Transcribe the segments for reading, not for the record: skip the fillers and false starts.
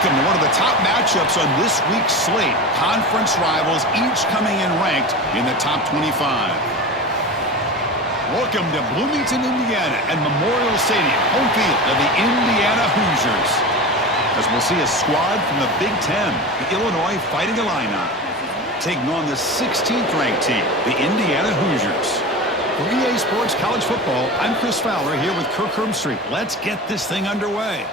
Welcome to one of the top matchups on this week's slate. Conference rivals, each coming in ranked in the top 25. Welcome to Bloomington, Indiana, and Memorial Stadium, home field of the Indiana Hoosiers. As we'll see a squad from the Big Ten, the Illinois Fighting Illini, taking on the 16th ranked team, the Indiana Hoosiers. For EA Sports College Football, I'm Chris Fowler here with Kirk Hermstreet. Let's get this thing underway.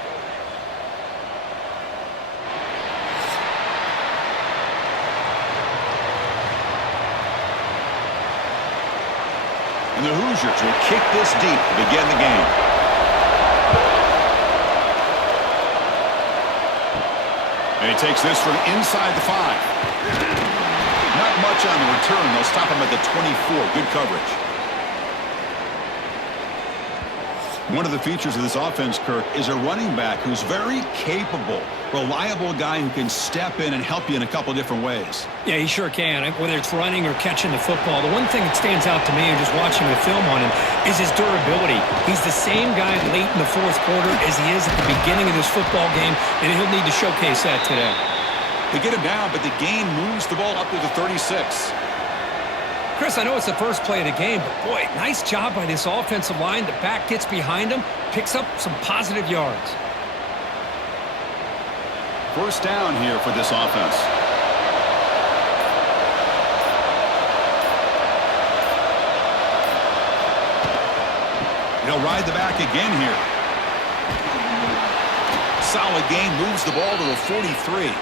And the Hoosiers will kick this deep to begin the game. And he takes this from inside the 5. Not much on the return. They'll stop him at the 24. Good coverage. One of the features of this offense, Kirk, is a running back who's very capable, reliable guy who can step in and help you in a couple different ways. Yeah, he sure can, whether it's running or catching the football. The one thing that stands out to me, and just watching the film on him, is his durability. He's the same guy late in the fourth quarter as he is at the beginning of this football game, and he'll need to showcase that today. They get him down, but the gain moves the ball up to the 36. Chris, I know it's the first play of the game, but boy, nice job by this offensive line. The back gets behind him, picks up some positive yards. First down here for this offense. He'll ride the back again here. Solid gain, moves the ball to the 43.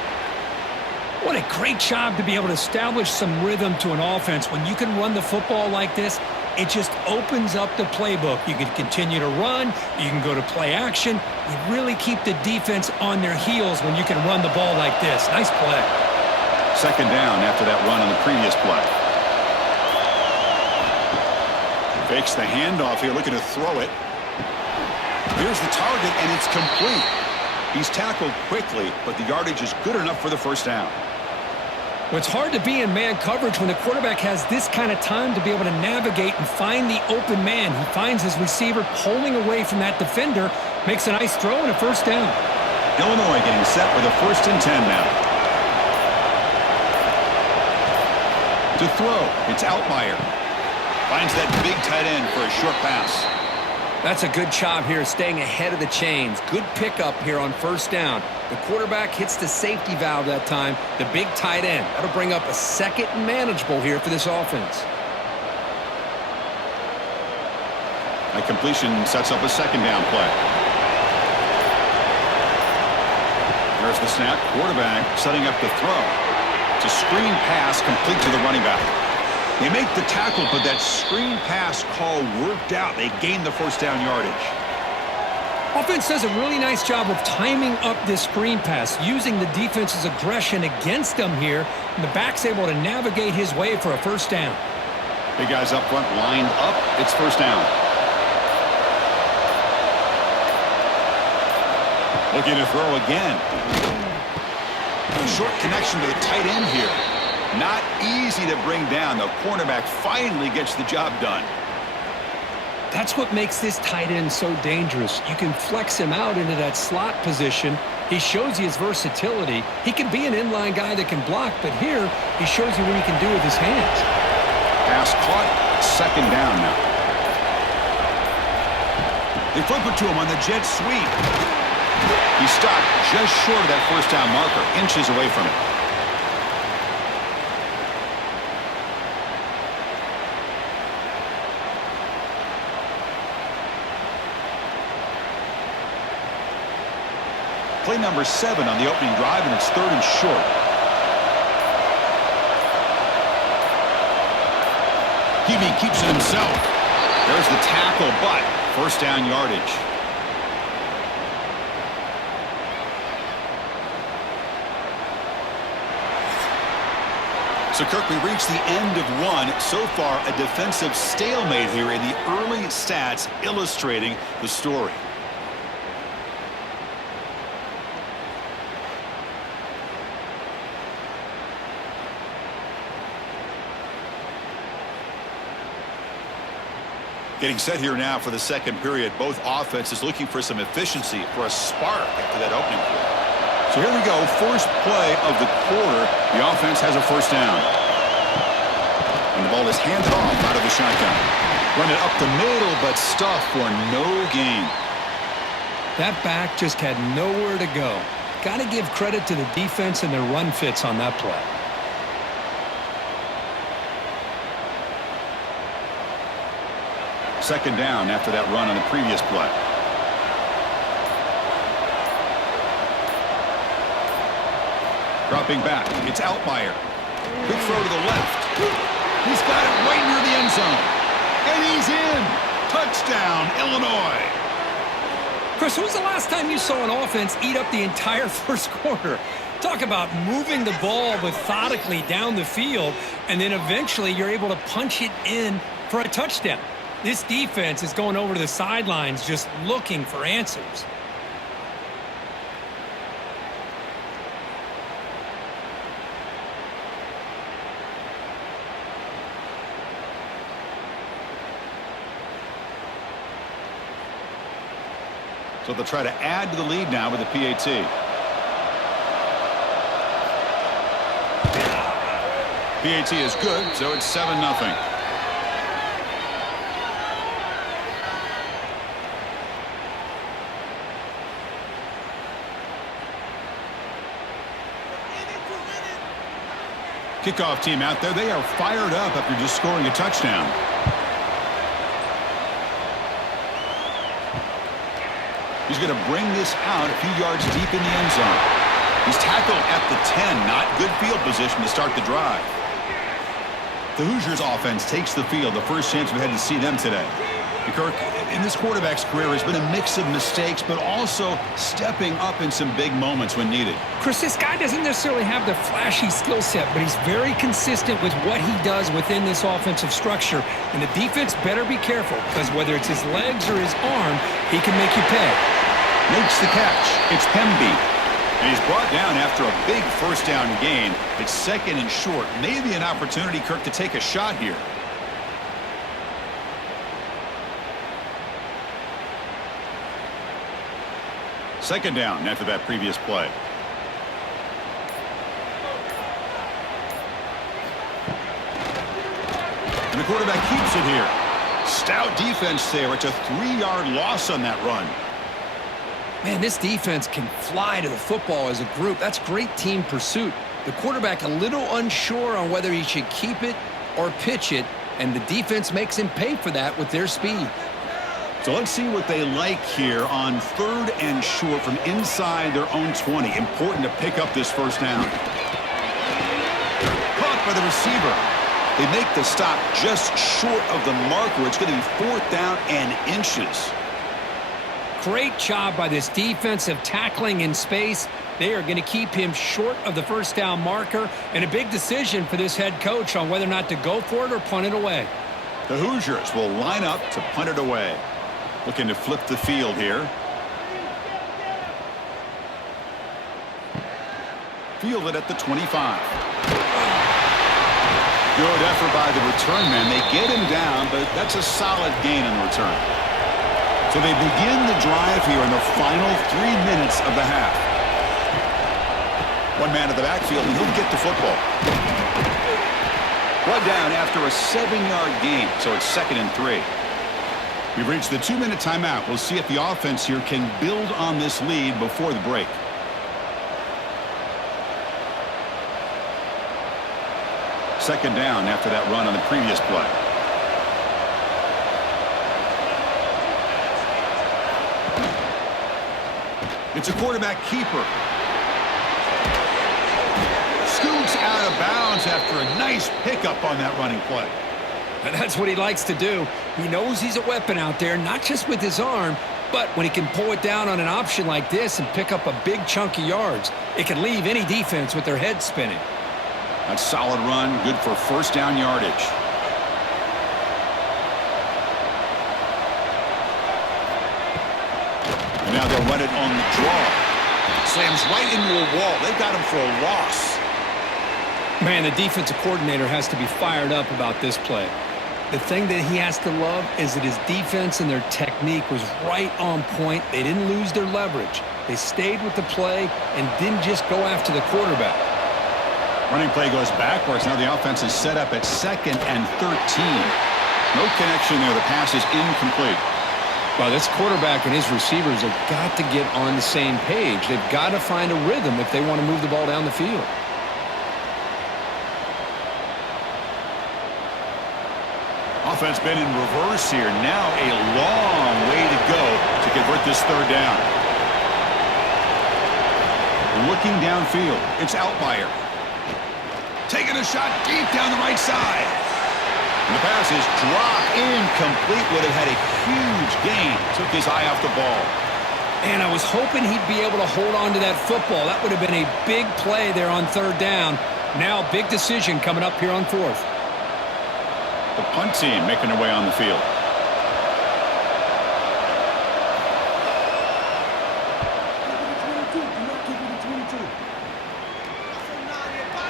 What a great job to be able to establish some rhythm to an offense. When you can run the football like this, it just opens up the playbook. You can continue to run. You can go to play action. You really keep the defense on their heels when you can run the ball like this. Nice play. Second down after that run on the previous play. Fakes the handoff here, looking to throw it. Here's the target, and it's complete. He's tackled quickly, but the yardage is good enough for the first down. Well, it's hard to be in man coverage when the quarterback has this kind of time to be able to navigate and find the open man. He finds his receiver pulling away from that defender, makes a nice throw and a first down. Illinois getting set with a 1st and 10 now. To throw, it's Altmaier. Finds that big tight end for a short pass. That's a good job here, staying ahead of the chains. Good pickup here on first down. The quarterback hits the safety valve that time, the big tight end. That'll bring up a second and manageable here for this offense. That completion sets up a second down play. There's the snap. Quarterback setting up the throw. It's a screen pass complete to the running back. They make the tackle, but that screen pass call worked out. They gained the first down yardage. Offense does a really nice job of timing up this screen pass, using the defense's aggression against them here, and the back's able to navigate his way for a first down. Big guys up front lined up. It's first down. Looking to throw again. A short connection to the tight end here. Not easy to bring down. The cornerback finally gets the job done. That's what makes this tight end so dangerous. You can flex him out into that slot position. He shows you his versatility. He can be an inline guy that can block, but here he shows you what he can do with his hands. Pass caught. Second down now. They flip it to him on the jet sweep. He stopped just short of that first down marker, inches away from it. Play number 7 on the opening drive, and it's 3rd and short. Hebe keeps it himself. There's the tackle, but first down yardage. So, Kirk, we reached the end of one. So far, a defensive stalemate here in the early stats illustrating the story. Getting set here now for the second period. Both offenses looking for some efficiency, for a spark after that opening quarter. So here we go, first play of the quarter. The offense has a first down. And the ball is handed off out of the shotgun. Run it up the middle, but stuffed for no gain. That back just had nowhere to go. Got to give credit to the defense and their run fits on that play. Second down after that run on the previous play. Dropping back, it's Outlier. Good throw to the left. He's got it right near the end zone. And he's in. Touchdown, Illinois. Chris, when was the last time you saw an offense eat up the entire first quarter? Talk about moving the ball methodically down the field, and then eventually you're able to punch it in for a touchdown. This defense is going over to the sidelines just looking for answers. So they'll try to add to the lead now with the PAT. PAT is good, so it's 7-0. Kickoff team out there. They are fired up after just scoring a touchdown. He's going to bring this out a few yards deep in the end zone. He's tackled at the 10. Not good field position to start the drive. The Hoosiers offense takes the field. The first chance we had to see them today. Kirk, in this quarterback's career, has been a mix of mistakes, but also stepping up in some big moments when needed. Chris, this guy doesn't necessarily have the flashy skill set, but he's very consistent with what he does within this offensive structure. And the defense better be careful, because whether it's his legs or his arm, he can make you pay. Makes the catch. It's Pemby. And he's brought down after a big first down gain. It's second and short. Maybe an opportunity, Kirk, to take a shot here. Second down after that previous play. And the quarterback keeps it here. Stout defense there. It's a 3-yard loss on that run. Man, this defense can fly to the football as a group. That's great team pursuit. The quarterback a little unsure on whether he should keep it or pitch it, and the defense makes him pay for that with their speed. So let's see what they like here on third and short from inside their own 20. Important to pick up this first down. Caught by the receiver. They make the stop just short of the marker. It's going to be 4th down and inches. Great job by this defensive tackling in space. They are going to keep him short of the first down marker, and a big decision for this head coach on whether or not to go for it or punt it away. The Hoosiers will line up to punt it away. Looking to flip the field here. Fielded at the 25. Good effort by the return man. They get him down, but that's a solid gain on the return. So they begin the drive here in the final 3 minutes of the half. One man at the backfield, and he'll get the football. Brought down after a 7-yard gain, so it's 2nd and 3. We've reached the 2-minute timeout. We'll see if the offense here can build on this lead before the break. Second down after that run on the previous play. It's a quarterback keeper. Scoots out of bounds after a nice pickup on that running play. And that's what he likes to do. He knows he's a weapon out there, not just with his arm, but when he can pull it down on an option like this and pick up a big chunk of yards, it can leave any defense with their head spinning. That's a solid run, good for first down yardage. And now they'll run it on the draw. Slams right into a wall. They've got him for a loss. Man, the defensive coordinator has to be fired up about this play. The thing that he has to love is that his defense and their technique was right on point. They didn't lose their leverage. They stayed with the play and didn't just go after the quarterback. Running play goes backwards. Now the offense is set up at 2nd and 13. No connection there. The pass is incomplete. Well, this quarterback and his receivers have got to get on the same page. They've got to find a rhythm if they want to move the ball down the field. Offense been in reverse here. Now a long way to go to convert this 3rd down. Looking downfield. It's Outlier. Taking a shot deep down the right side. And the pass is dropped incomplete. Would have had a huge gain. Took his eye off the ball. And I was hoping he'd be able to hold on to that football. That would have been a big play there on 3rd down. Now big decision coming up here on 4th. The punt team making their way on the field.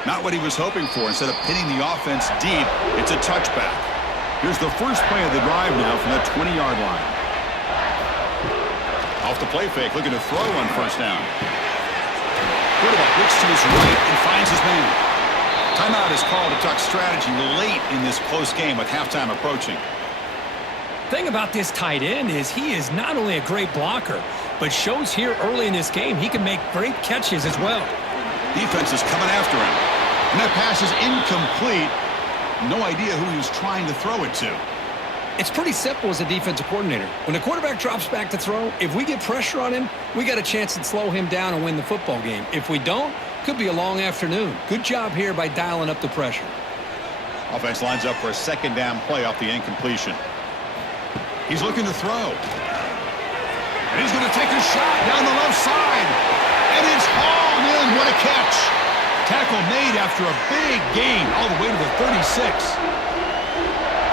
Not what he was hoping for. Instead of pinning the offense deep, it's a touchback. Here's the first play of the drive now from the 20-yard line. Off the play fake, looking to throw on 1st down. Quarterback looks to his right and finds his man. Timeout is called to talk strategy late in this close game with halftime approaching. Thing about this tight end is he is not only a great blocker, but shows here early in this game he can make great catches as well. Defense is coming after him. And that pass is incomplete. No idea who he was trying to throw it to. It's pretty simple as a defensive coordinator. When the quarterback drops back to throw, if we get pressure on him, we got a chance to slow him down and win the football game. If we don't, could be a long afternoon. Good job here by dialing up the pressure. Offense lines up for a 2nd down play off the incompletion. He's looking to throw. And he's going to take a shot down the left side. And it's hauled in. What a catch. Tackle made after a big gain all the way to the 36.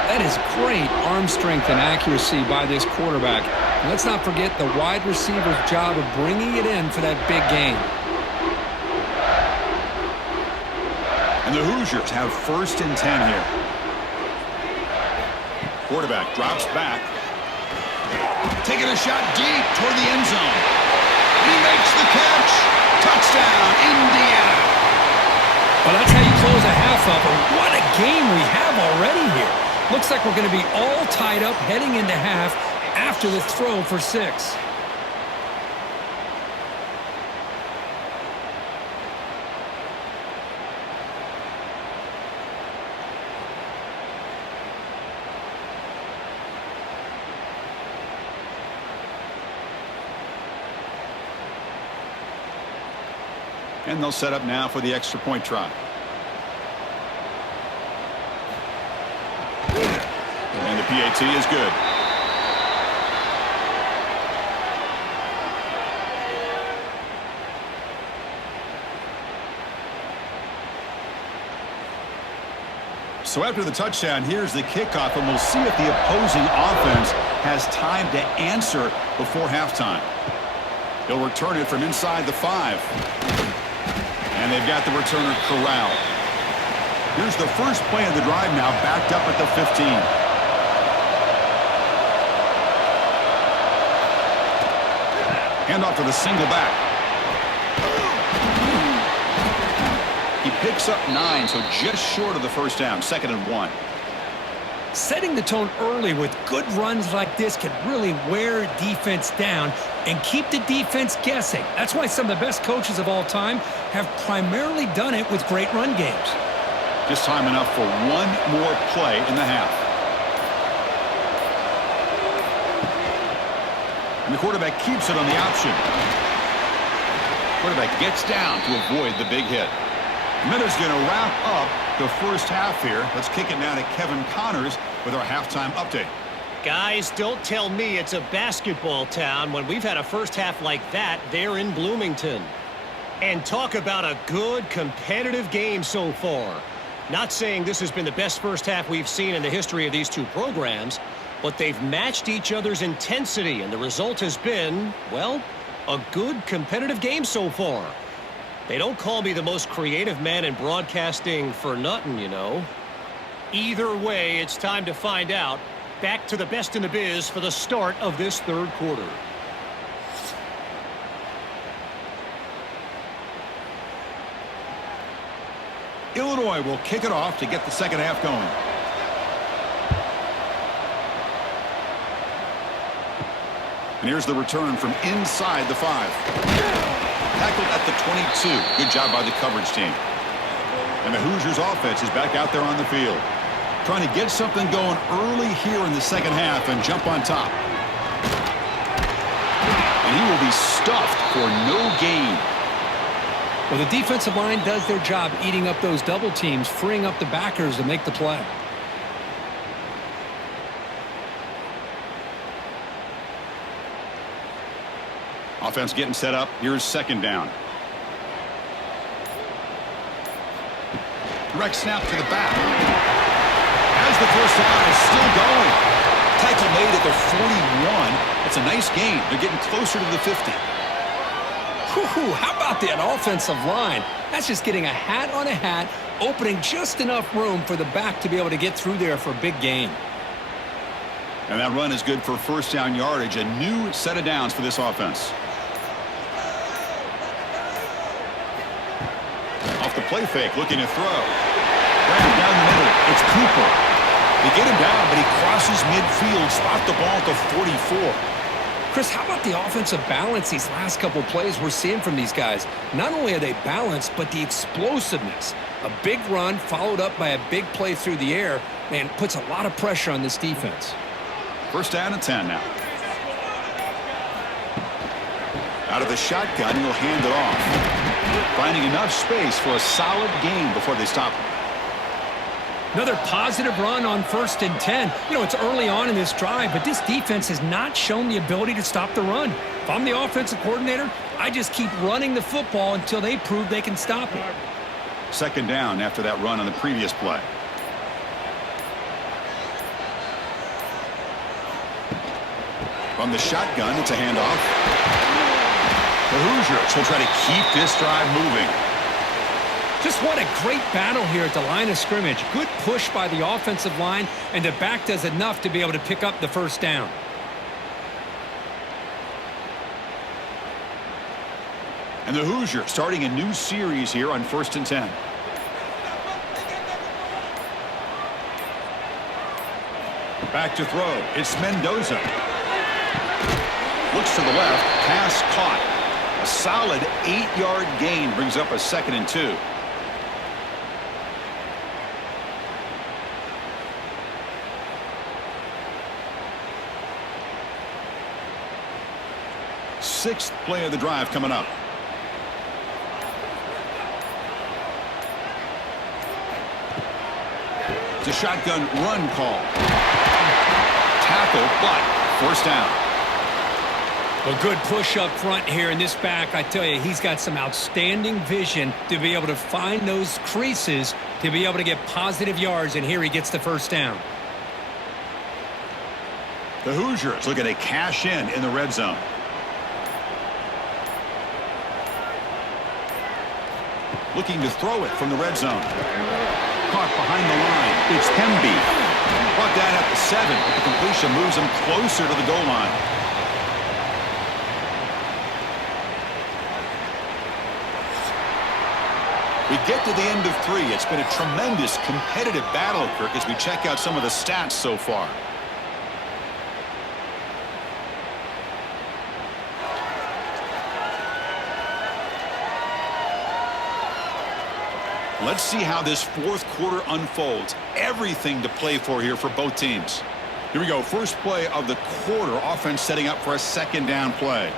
That is great arm strength and accuracy by this quarterback. And let's not forget the wide receiver's job of bringing it in for that big gain. And the Hoosiers have 1st and 10 here. Quarterback drops back. Taking a shot deep toward the end zone. He makes the catch. Touchdown, Indiana. Well, that's how you close a half up. And what a game we have already here. Looks like we're going to be all tied up heading into half after the throw for 6. And they'll set up now for the extra point try. And the PAT is good. So after the touchdown, here's the kickoff, and we'll see if the opposing offense has time to answer before halftime. They'll return it from inside the 5. And they've got the returner corralled. Here's the first play of the drive now, backed up at the 15. Handoff to the single back. He picks up 9, so just short of the 1st down, 2nd and 1. Setting the tone early with good runs like this can really wear defense down and keep the defense guessing. That's why some of the best coaches of all time have primarily done it with great run games. Just time enough for one more play in the half. And the quarterback keeps it on the option. Quarterback gets down to avoid the big hit. Miller's going to wrap up the first half here. Let's kick it now to Kevin Connors with our halftime update. Guys, don't tell me it's a basketball town when we've had a first half like that there in Bloomington. And talk about a good competitive game so far. Not saying this has been the best first half we've seen in the history of these two programs, but they've matched each other's intensity, and the result has been, well, a good competitive game so far. They don't call me the most creative man in broadcasting for nothing, you know. Either way, it's time to find out. Back to the best in the biz for the start of this third quarter. Illinois will kick it off to get the second half going. And here's the return from inside the 5. Tackled at the 22. Good job by the coverage team. And the Hoosiers offense is back out there on the field, trying to get something going early here in the second half and jump on top. And he will be stuffed for no gain. Well, the defensive line does their job eating up those double teams, freeing up the backers to make the play. Offense getting set up. Here's second down. Direct snap to the back. As the first down is still going. Tackle made at the 41. It's a nice gain. They're getting closer to the 50. Whew, how about that offensive line? That's just getting a hat on a hat, opening just enough room for the back to be able to get through there for a big gain. And that run is good for first down yardage. A new set of downs for this offense. Off the play fake, looking to throw. Right down the middle, it's Cooper. They get him down, but he crosses midfield, spot the ball at the 44. Chris, how about the offensive balance these last couple plays we're seeing from these guys? Not only are they balanced, but the explosiveness. A big run followed up by a big play through the air, man, puts a lot of pressure on this defense. First down and 10 now. Out of the shotgun, he'll hand it off. Finding enough space for a solid gain before they stop him. Another positive run on 1st and 10. You know, it's early on in this drive, but this defense has not shown the ability to stop the run. If I'm the offensive coordinator, I just keep running the football until they prove they can stop it. Second down after that run on the previous play. From the shotgun, it's a handoff. The Hoosiers will try to keep this drive moving. Just what a great battle here at the line of scrimmage. Good push by the offensive line, and the back does enough to be able to pick up the first down. And the Hoosiers starting a new series here on 1st and 10. Back to throw. It's Mendoza. Looks to the left. Pass caught. A solid 8-yard gain brings up a 2nd and 2. Sixth play of the drive coming up. It's a shotgun run call. Tackle, but first down. A good push up front here in this back. I tell you, he's got some outstanding vision to be able to find those creases to be able to get positive yards, and here he gets the first down. The Hoosiers looking to cash in the red zone. Looking to throw it from the red zone. Caught behind the line. It's Hemby. Brought down at the 7, but the completion moves him closer to the goal line. We get to the end of 3. It's been a tremendous competitive battle, Kirk, as we check out some of the stats so far. Let's see how this fourth quarter unfolds. Everything to play for here for both teams. Here we go. First play of the quarter. Offense setting up for a second down play.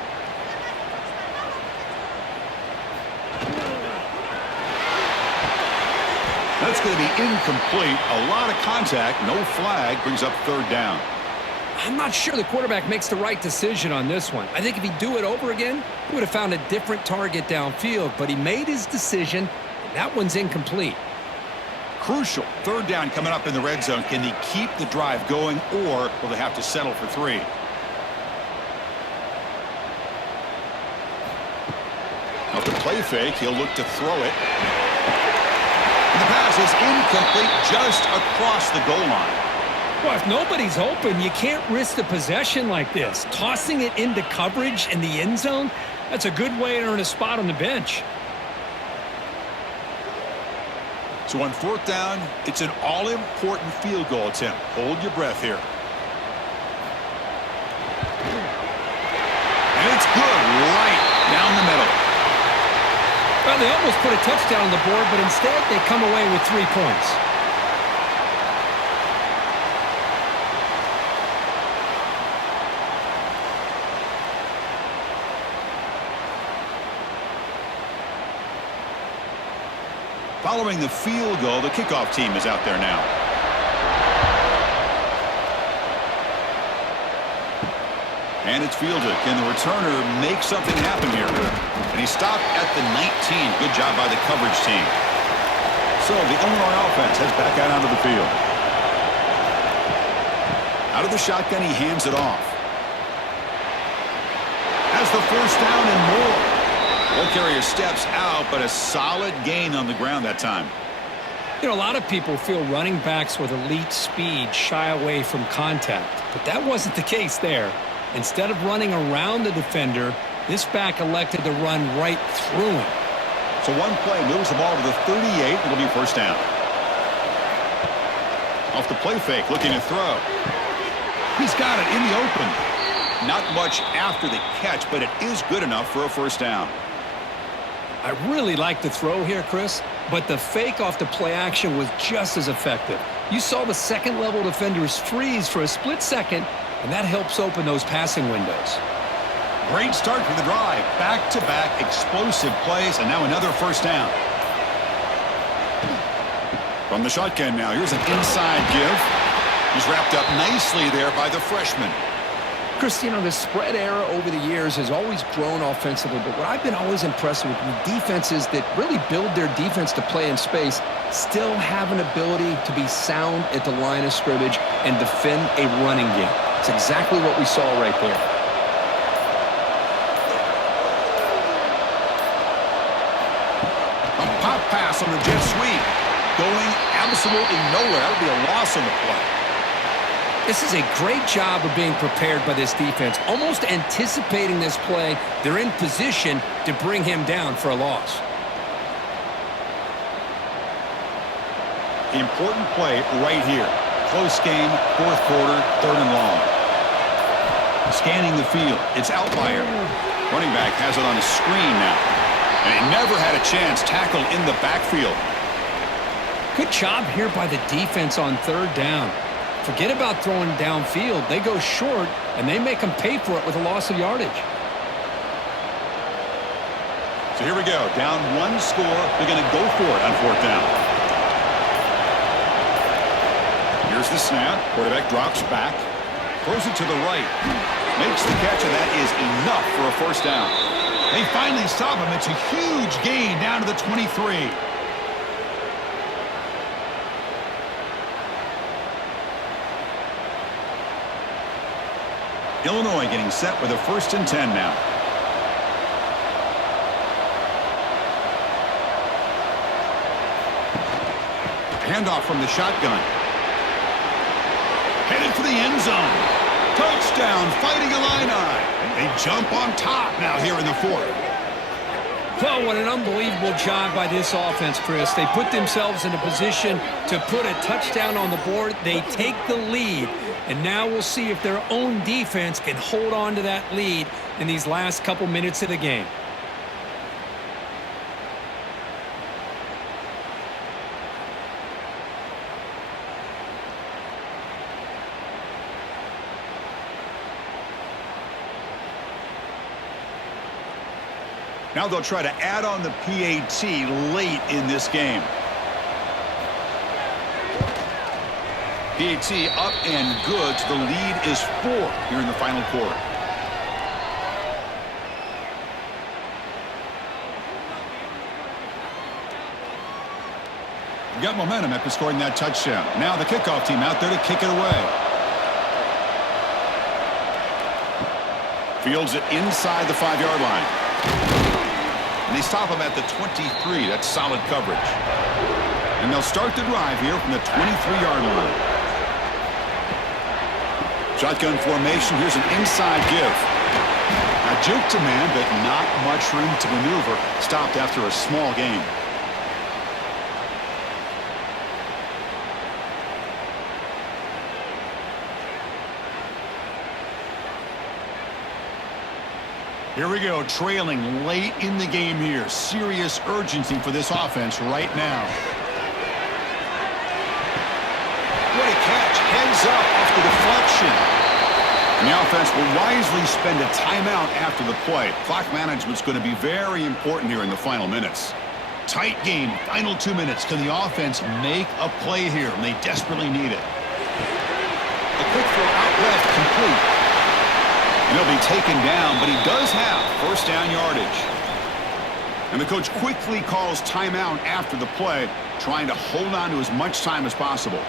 That's going to be incomplete. A lot of contact. No flag. Brings up third down. I'm not sure the quarterback makes the right decision on this one. I think if he'd do it over again, he would have found a different target downfield, but he made his decision. That one's incomplete. Crucial. Third down coming up in the red zone. Can he keep the drive going, or will they have to settle for 3? Off the play fake, he'll look to throw it. And the pass is incomplete just across the goal line. Well, if nobody's open, you can't risk the possession like this. Tossing it into coverage in the end zone, that's a good way to earn a spot on the bench. So on fourth down, it's an all-important field goal attempt. Hold your breath here. And it's good right down the middle. Well, they almost put a touchdown on the board, but instead they come away with 3 points. Following the field goal, the kickoff team is out there now. And it's fielded. Can the returner make something happen here? And he stopped at the 19. Good job by the coverage team. So the Illinois offense heads back out onto the field. Out of the shotgun, he hands it off. Has the first down and more. Ball carrier steps out, but a solid gain on the ground that time. You know, a lot of people feel running backs with elite speed shy away from contact, but that wasn't the case there. Instead of running around the defender, this back elected to run right through him. So one play moves the ball to the 38. It'll be first down. Off the play fake, looking to throw. He's got it in the open. Not much after the catch, but it is good enough for a first down. I really like the throw here, Chris, but the fake off the play action was just as effective. You saw the second-level defenders freeze for a split second, and that helps open those passing windows. Great start for the drive. Back-to-back explosive plays, and now another first down. From the shotgun now, here's an inside give. He's wrapped up nicely there by the freshman. Chris, you know, the spread era over the years has always grown offensively, but what I've been always impressed with defenses that really build their defense to play in space still have an ability to be sound at the line of scrimmage and defend a running game. It's exactly what we saw right there. A pop pass on the jet sweep. Going absolutely nowhere. That would be a loss on the play. This is a great job of being prepared by this defense. Almost anticipating this play, they're in position to bring him down for a loss. Important play right here. Close game, fourth quarter, third and long. Scanning the field. It's Outlier. Running back has it on a screen now. And he never had a chance tackled in the backfield. Good job here by the defense on third down. Forget about throwing downfield. They go short, and they make them pay for it with a loss of yardage. So here we go. Down one score. They're going to go for it on fourth down. Here's the snap. Quarterback drops back. Throws it to the right. Makes the catch, and that is enough for a first down. They finally stop him. It's a huge gain down to the 23. Illinois getting set with a 1st and 10 now. Handoff from the shotgun. Headed for the end zone. Touchdown, Fighting Illini. They jump on top now here in the fourth. Well, what an unbelievable job by this offense, Chris. They put themselves in a position to put a touchdown on the board. They take the lead, and now we'll see if their own defense can hold on to that lead in these last couple minutes of the game. Now they'll try to add on the PAT late in this game. PAT up and good. So the lead is 4 here in the final quarter. Got momentum after scoring that touchdown. Now the kickoff team out there to kick it away. Fields it inside the 5-yard line. And they stop him at the 23. That's solid coverage. And they'll start the drive here from the 23-yard line. Shotgun formation. Here's an inside give. A juke to man, but not much room to maneuver. Stopped after a small gain. Here we go, trailing late in the game here. Serious urgency for this offense right now. What a catch. Heads up off the deflection. And the offense will wisely spend a timeout after the play. Clock management's going to be very important here in the final minutes. Tight game, final 2 minutes. Can the offense make a play here? And they desperately need it. A quick throw out left, complete. And he'll be taken down, but he does have first down yardage. And the coach quickly calls timeout after the play, trying to hold on to as much time as possible.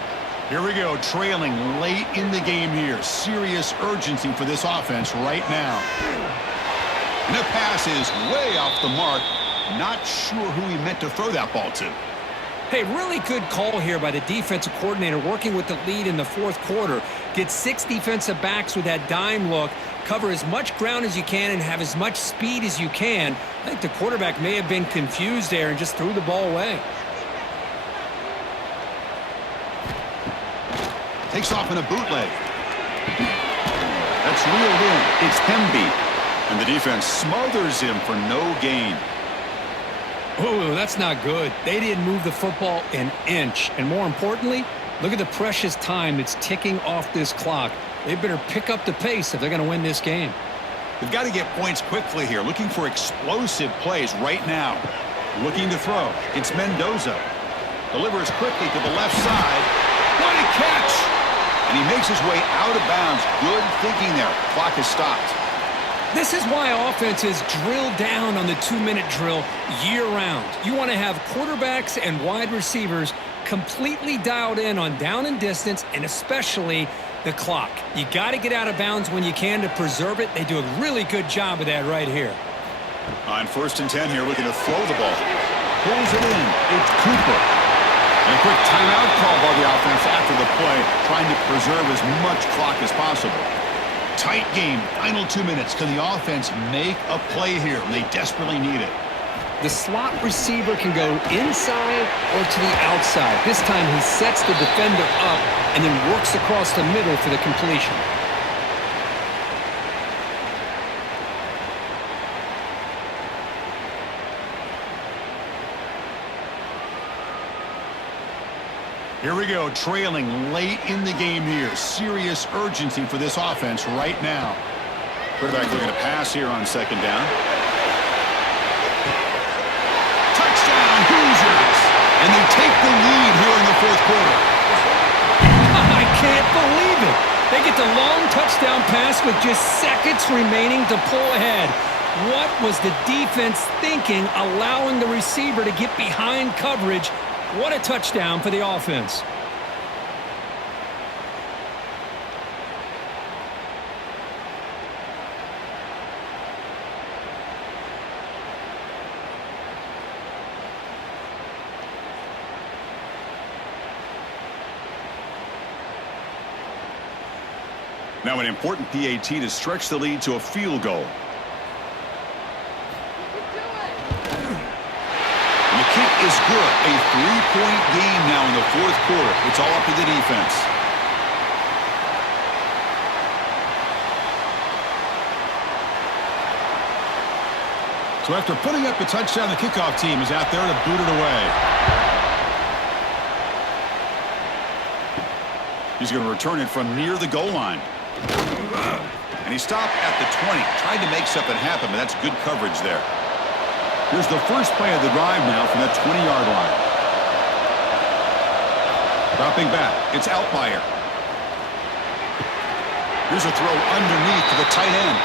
Here we go, trailing late in the game here. Serious urgency for this offense right now. And the pass is way off the mark. Not sure who he meant to throw that ball to. Hey, really good call here by the defensive coordinator working with the lead in the fourth quarter. Get 6 defensive backs with that dime look. Cover as much ground as you can and have as much speed as you can. I think the quarterback may have been confused there and just threw the ball away. Takes off in a bootleg. That's reeled in. It's Hemby. And the defense smothers him for no gain. Oh, that's not good. They didn't move the football an inch. And more importantly, look at the precious time that's ticking off this clock. They better pick up the pace if they're going to win this game. They've got to get points quickly here. Looking for explosive plays right now. Looking to throw. It's Mendoza. Delivers quickly to the left side. What a catch! And he makes his way out of bounds. Good thinking there. Clock is stopped. This is why offenses drill down on the 2-minute drill year-round. You want to have quarterbacks and wide receivers completely dialed in on down and distance, and especially the clock. You got to get out of bounds when you can to preserve it. They do a really good job of that right here. On 1st and 10 here, looking to throw the ball. Pulls it in. It's Cooper. And a quick timeout call by the offense after the play, trying to preserve as much clock as possible. Tight game, final 2 minutes. Can the offense make a play here? They desperately need it. The slot receiver can go inside or to the outside. This time he sets the defender up and then works across the middle for the completion. Here we go, trailing late in the game here. Serious urgency for this offense right now. Quarterback looking to pass here on 2nd down. Touchdown, Hoosiers! And they take the lead here in the 4th quarter. I can't believe it. They get the long touchdown pass with just seconds remaining to pull ahead. What was the defense thinking, allowing the receiver to get behind coverage? What a touchdown for the offense. Now an important PAT to stretch the lead to a field goal. And the kick is good. A 3-point game now in the 4th quarter. It's all up to the defense. So after putting up a touchdown, the kickoff team is out there to boot it away. He's going to return it from near the goal line. And he stopped at the 20. Tried to make something happen, but that's good coverage there. Here's the first play of the drive now from that 20-yard line. Dropping back. It's Outlier. Here's a throw underneath to the tight end.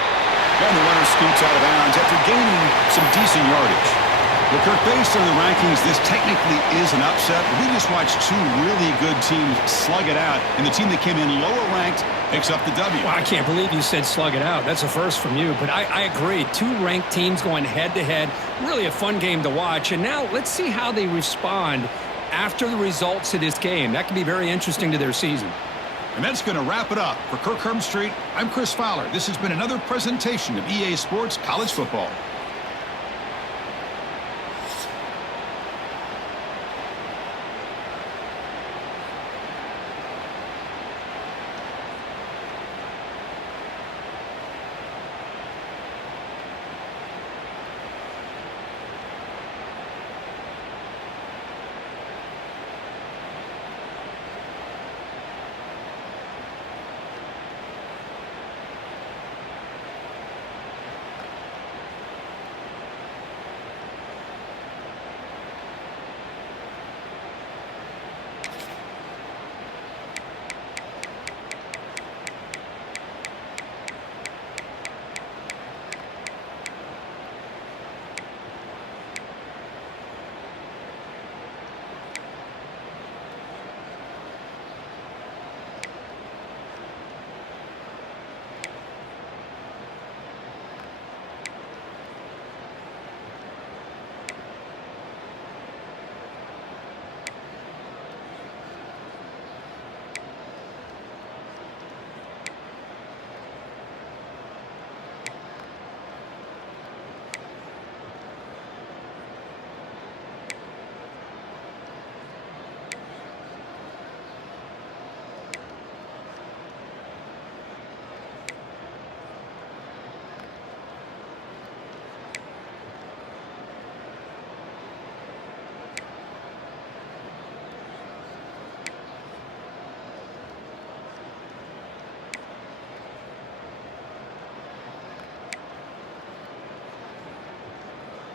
And the runner scoots out of bounds after gaining some decent yardage. Well, Kirk, based on the rankings, this technically is an upset. We just watched 2 really good teams slug it out, and the team that came in lower ranked picks up the W. Well, I can't believe you said slug it out. That's a first from you, but I agree. 2 ranked teams going head-to-head. Really a fun game to watch. And now let's see how they respond after the results of this game. That could be very interesting to their season. And that's going to wrap it up. For Kirk Herbstreit, I'm Chris Fowler. This has been another presentation of EA Sports College Football.